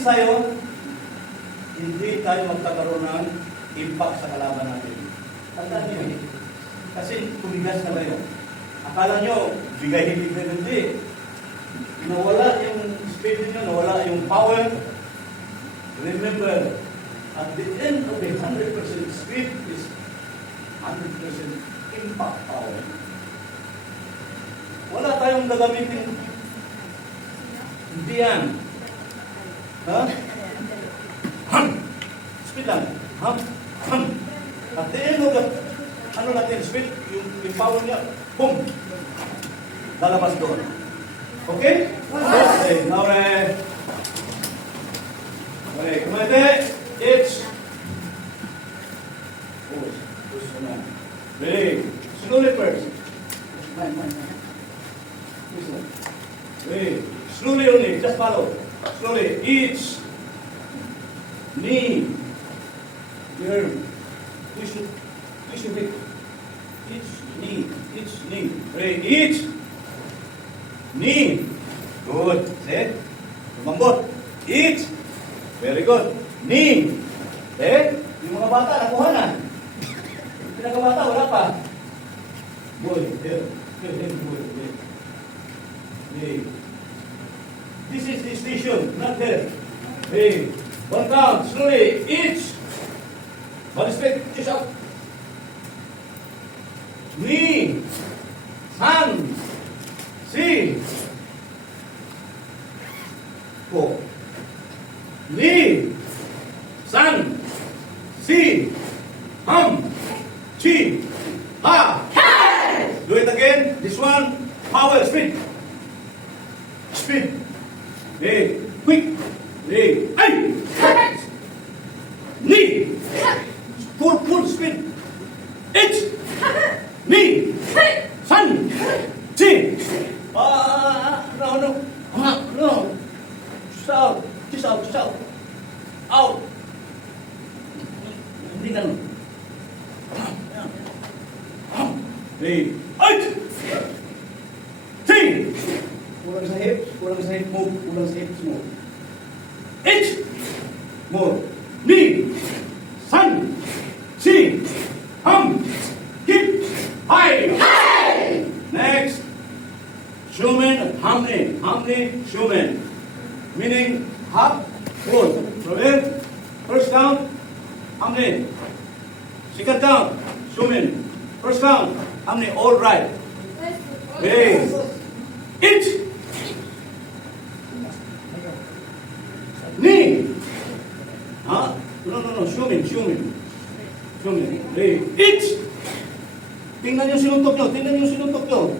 practice tayo, hindi tayo magkakaroon ng impact sa kalaban natin. Tandaan niyo eh. Kasi tumigas na kayo. Akala nyo, bigay-hibig hindi. Nawala yung speed niyo, nawala yung power. Remember, at the end of the 100% speed is 100% impact power. Wala tayong gagamitin. Hindi yan. Ha? Ham! Speed lang. Ham! Ham! At the end of the, ano natin, speed, yung power niya, boom! Lalabas doon. Okay? Okay, now okay, kumete, it's ready. Slowly first. Ready. Slowly only, just follow. Slowly. Each knee. Here. Push your feet. Each knee. Ready. Each knee. Good. Say. Lumambot. Each. Very good. Knee. Eh? Yung mga bata, nakuha na. Yung pinakabata, wala pa. Good. Here. Good. Hey. This is the station, not there. Hey. One count. Slowly. Each. Body straight. Chest out. Knee. Sun. See. Go. Knee. Sun. See. Hum. Chi. Ha. Hey! Do it again. This one. Power. Speed. Speed. Hey. Quick. Hey. Ay. Knee. Full speed. It. Knee. Sun. Chi. No. Just out. Out. Hindi ganun. Hey. Out. Three. Kulang sa hip move. It. More. Knee. Sun. Si. Hum. Keep. High. Hey. Next. Shumen. Hamni. Shumen. Meaning half. Good. From here. First count. Hamni. Second count. Shumen. First count. Hamni. All right. Hey. It. Knee. Huh? No. Shumen. Hey. It. Tingnan yung sinuntok nyo.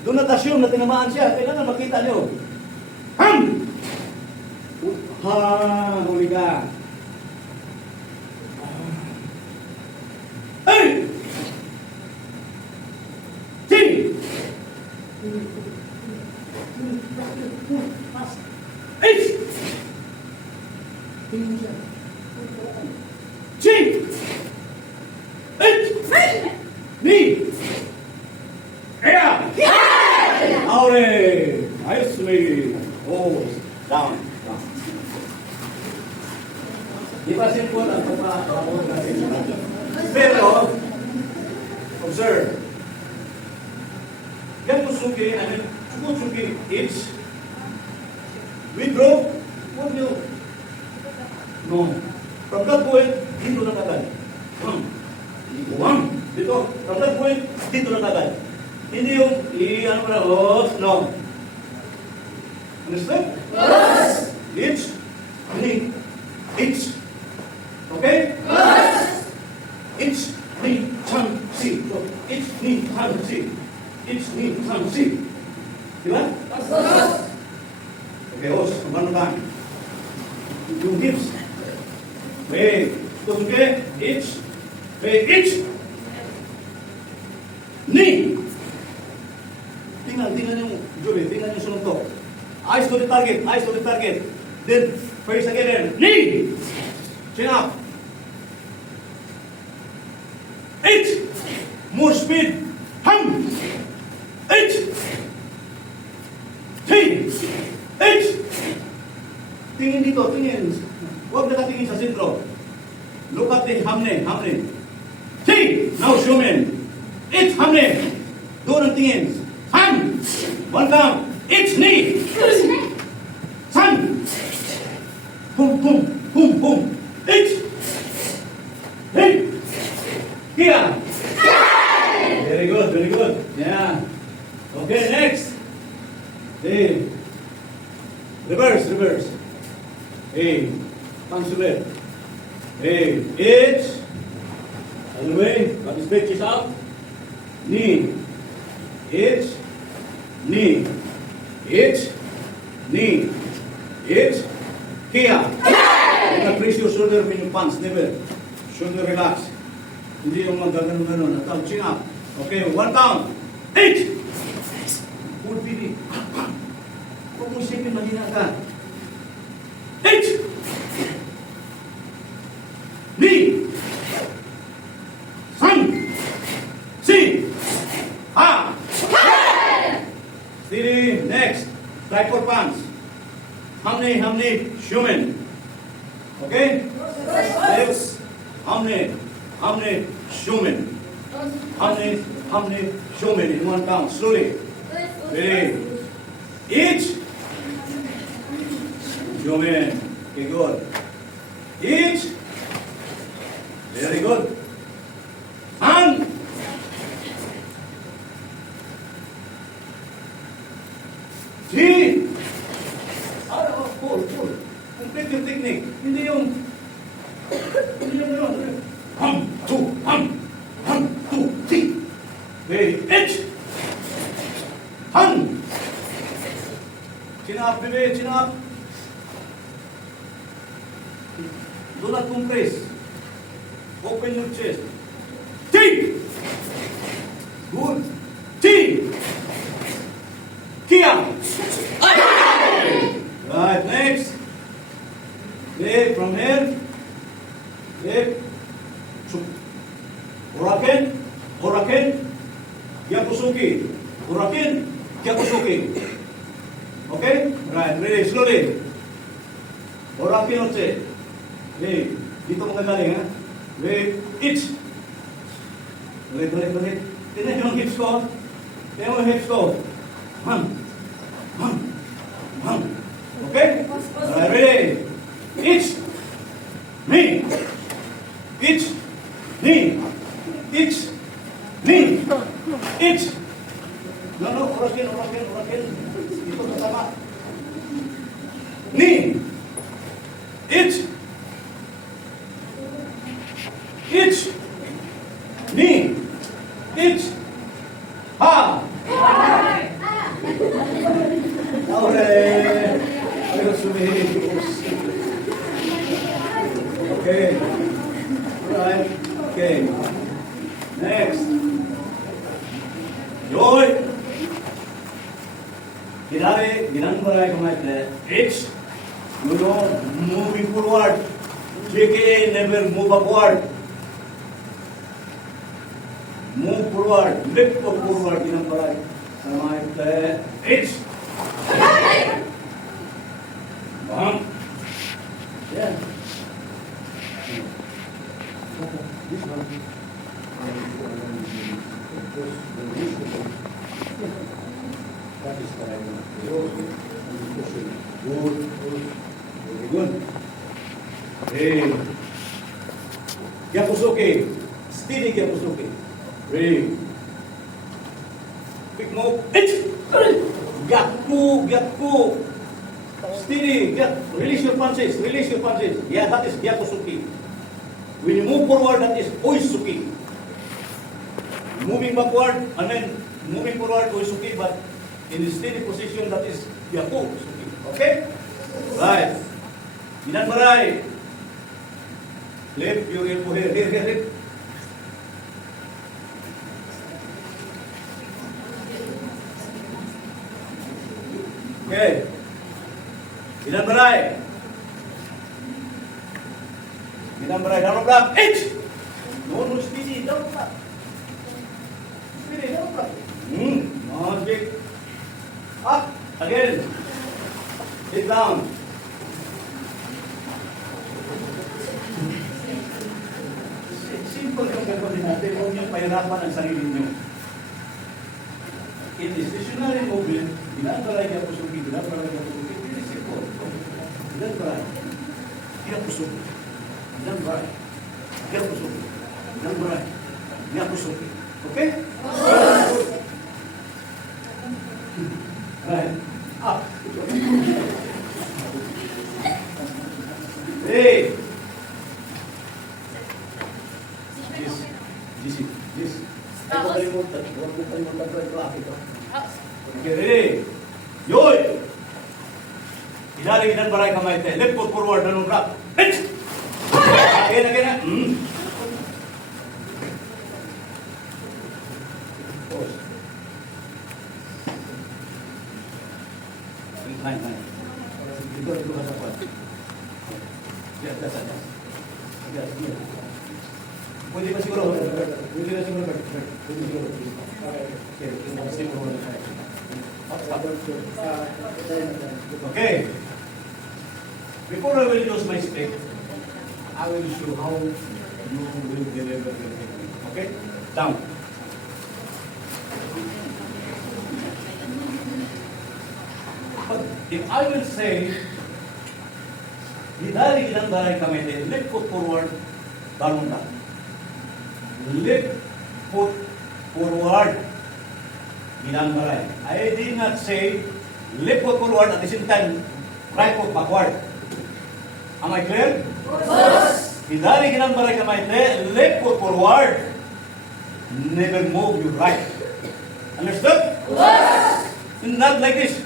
Doon na-assume na tinamaan siya. Kailangan makita nyo. Ham! Huli ka. Hey! T! H! G! H! Knee! Air! Aure! Nicely! Oh, down. Di ba simple ang pagpapakawag natin? Pero, observe. Ganito suki, it's withdraw, what you? No. From that point, dito na kagad. Dito. From that point, dito na kagad. Hindi yung, no. Understand? Yes. It's. Okay? Yes. It's ni sang si. It's ni sang si. Diba? Yes. Okay, one time. Yung hips. Wait. Okay. It's. Knee. Tingnan yung Julie. Tingnan yung sunod. Eyes to the target. Then, face again. Knee. Chin up. 8. More speed. Hum. 8. 3. 8. Tingin dito, tingin. Huwag nakatingin sa sentro. Look at the hamne, hamne. See! Now Shumen. It's hamne. Doon ang tingin. Han! One count. It's knee. San! Pum, pum, pum, pum. It's. Hey! Here! Very good, very good. Yeah. Okay, next. Hey. Reverse, reverse. Hey. Consulate. Hey. It's. Other way. Got his pictures out. Knee. It's. Knee. It's. Knee. It's. Here. Do not raise your shoulder when you punch. Never. Shoulder relax. Hindi yung magaganon-ganon. At chin up. Okay, one count. 8! Full PD. Huwag mo isipin, mahina ka. 8! Knee! Sun! Si! Ha! Steady. Next. Tripod pants. Hamne, hamne, Shumen. Okay? Next. Hamne, hamne, Shumen. Hamne, hamne, Shumen. In one count. Slowly. Ready. Each. Shumen. Okay, good. Each. Very good. And. Three. Pull. Complete yung technique. Hindi yung gano'n. Hum, two, three. Okay, H. Han. Chin up, baby, chin up. Do not compress. Open your chest. T. Good. T. Kia. Right, next. Okay, from here. Okay. Oraken. Yakusuki. Oraken. Yakusuki. Okay? Right, ready, slowly. Oraken oche. Okay, dito mo kagaling, ha? Wait, itch. Balik. Tignan yung hips ko. Tignan mo yung hips ko. Hum. Okay? Alright, ready? Itch. Knee. Itch. Knee. Itch. Knee. Itch. No, orakin. Ito kasama. Knee. Itch. Knee. Itch. Ha. Ahora, okay. Right. Okay. Next. Joy. Ginang-baray kumain. H. You know, moving forward. JKA never move backward. Move forward. Lift forward. Ginang-baray. Kumain. H. Yeah. This one. That is the right one. Good. Very good. Hey. Gyakusuke. Steady Gyakusuke. Ready. Quick move. Gyaku. Steady. Release your punches. Yeah, that is Gyakusuke. When you move forward, that is Oisuki. Moving backward, and then moving forward, Oisuki, but in the steady position, that is Gyakusuki. Okay? Right. Ginang-baray. Lift your elbow here. Okay. Ginang-baray. Down block. H. No, speedy. Down block. Magic. Up. Again. Sit down. natin, huwag niyong pahirapan ang sarili niyo. In the stationary movement, binabalay niya pusukin, binabalay niya pusukin, pinisipon. Binabalay. Pinapusok. Binabalay. Pinapusok. Binabalay. Pinapusok. Okay? Right. Up. Hey! This. Ay, huwag kalimutan. Huwag mo kalimutan ko yung traffic. Okay, ready? Yoy! Idali inan baray kamay te. Left foot forward na nung rap. Hit! Again. Pause. Line. Dito ka sa kwan. Yes. Pwede ba siguro? Pwede na siguro. Okay. Before I will use my stick, I will show how you will deliver your technique. Okay? Down. But if I will say, Hidari ilang daray kamete, left foot forward, bangun na. Left foot forward, ilang daray. I did not say left foot forward at the same time, right foot backward. Am I clear? Yes. Hidari ilang daray kamete, left foot forward, never move your right. Understood? Yes. Not like this.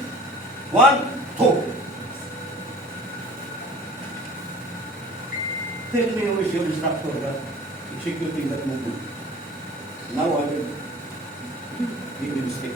1, 2. Tell me who is your instructor that executing that movement. Now I will give you the stick.